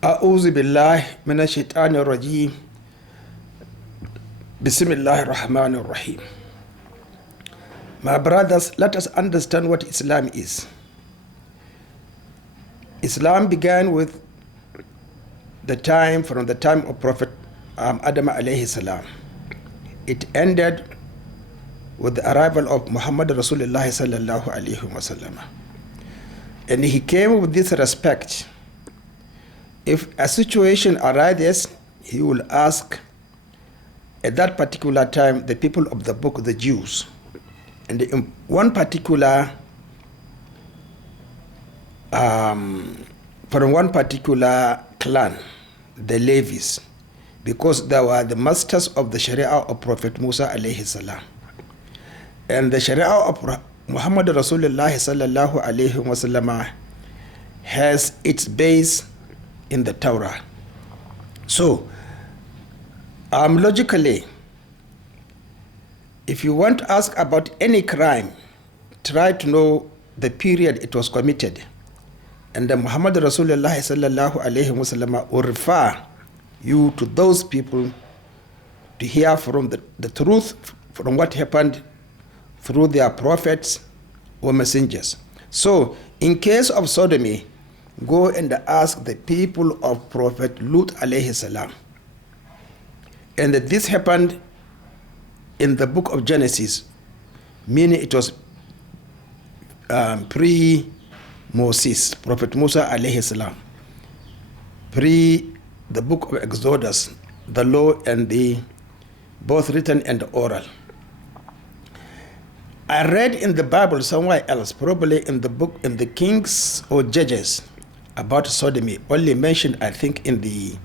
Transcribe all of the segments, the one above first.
أعوذ بالله من الشيطان الرجيم بسم الله الرحمن الرحيم. My brothers, let us understand what Islam is. Islam began with from the time of Prophet Adam alayhi salam. It ended with the arrival of Muhammad Rasulullah sallallahu alayhi wasallam. And he came with this respect. If a situation arises, he will ask at that particular time the people of the book, the Jews, and in one particular from one particular clan, the Levites, because they were the masters of the Shari'ia of Prophet Musa alayhi salam. And the Shari'ia of Muhammad Rasulullah sallallahu alayhi wasallam has its base in the Torah. So, logically, if you want to ask about any crime, try to know the period it was committed. And then Muhammad Rasulullah sallallahu alayhi wasallam will refer you to those people to hear from the truth from what happened through their prophets or messengers. So, in case of Sodomy, go and ask the people of Prophet Lut alayhi salam. And this happened in the book of Genesis, meaning it was pre-Moses, Prophet Musa alayhi salam, pre the book of Exodus, the law and the both written and oral. I read in the Bible somewhere else, probably in the book, in the Kings or Judges, about Sodomy, only mentioned, I think, in the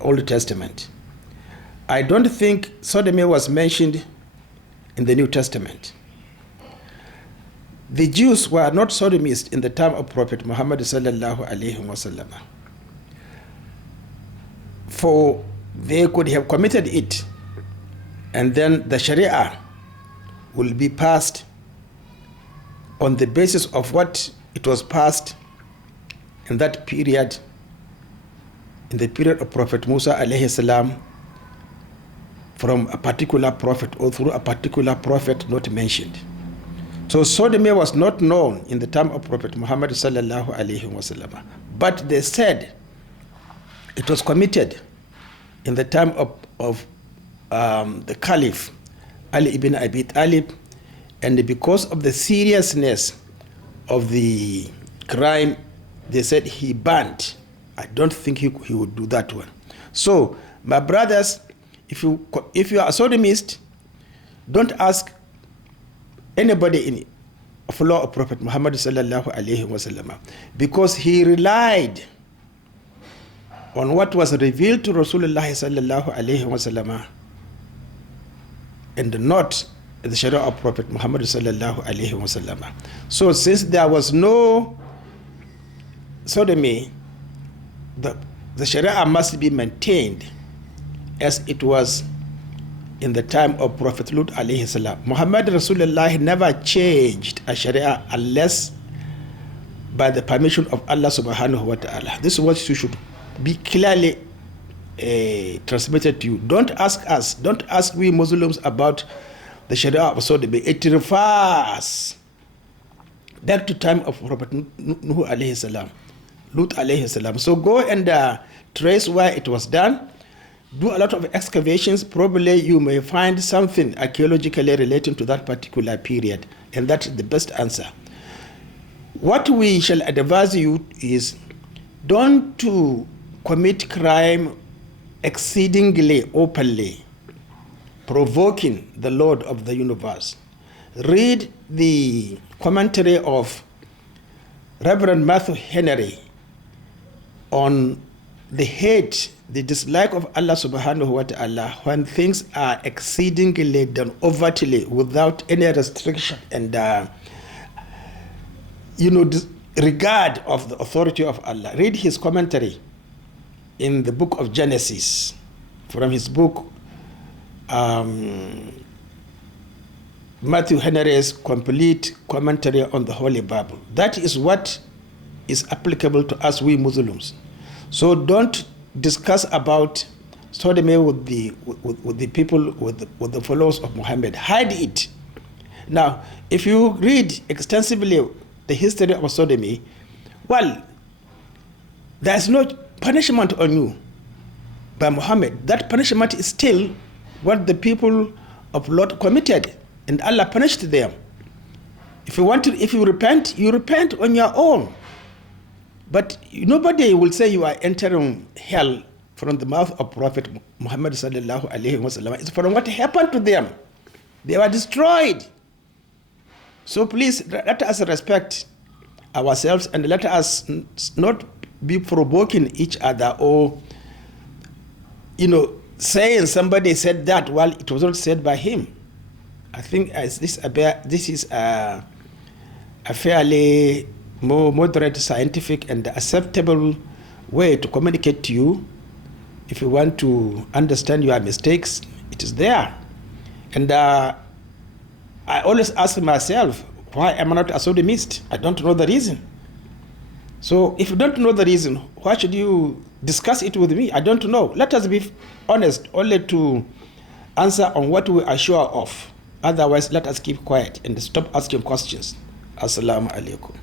Old Testament. I don't think Sodomy was mentioned in the New Testament. The Jews were not sodomists in the time of Prophet Muhammad sallallahu alaihi wasallam, for they could have committed it, and then the Shari'ia will be passed on the basis of what it was passed in that period, in the period of Prophet Musa alayhi salam, from a particular prophet or through a particular prophet not mentioned. So Sodomy was not known in the time of Prophet Muhammad sallallahu alayhi wasallam, but they said it was committed in the time of the Caliph Ali ibn Abi Talib, and because of the seriousness of the crime, they said he banned. I don't think he would do that one. So, my brothers, if you are a sodomist, don't ask anybody in the law of Prophet Muhammad sallallahu alaihi wasallam, because he relied on what was revealed to Rasulullah sallallahu alaihi wasallam, and not the Shari'ia of Prophet Muhammad sallallahu alaihi wasallam. So, since there was no Sodomy, the Shari'ia must be maintained as it was in the time of Prophet Lut alayhi salam. Muhammad Rasulullah never changed a Shari'ia unless by the permission of Allah subhanahu wa ta'ala. This is what you should be clearly transmitted to you. Don't ask us, don't ask we Muslims about the Sharia of Sodomy. It refers back to time of Prophet Nuh alayhi salam, Lut alayhi salam. So go and trace where it was done. Do a lot of excavations. Probably you may find something archaeologically relating to that particular period, and that's the best answer. What we shall advise you is, don't to commit crime exceedingly openly, provoking the Lord of the universe. Read the commentary of Reverend Mathew Henry on the hate, the dislike of Allah subhanahu wa ta'ala when things are exceedingly done overtly without any restriction and regard of the authority of Allah. Read his commentary in the book of Genesis, from his book Mathew Henry's complete commentary on the Holy Bible. That is what is applicable to us, we Muslims. So don't discuss about sodomy with the people, with the followers of Muhammad. Hide it. Now, if you read extensively the history of sodomy, well, there's no punishment on you by Muhammad. That punishment is still what the people of Lot committed, and Allah punished them. If you repent, you repent on your own. But nobody will say you are entering hell from the mouth of Prophet Muhammad sallallahu alaihi wasallam. It's from what happened to them. They were destroyed. So please, let us respect ourselves and let us not be provoking each other or, saying somebody said that while it was not said by him. I think this is a fairly more moderate, scientific, and acceptable way to communicate to you. If you want to understand your mistakes, it is there. And I always ask myself, why am I not a sodomist? I don't know the reason. So if you don't know the reason, why should you discuss it with me? I don't know. Let us be honest, only to answer on what we are sure of. Otherwise, let us keep quiet and stop asking questions. Assalamu alaikum.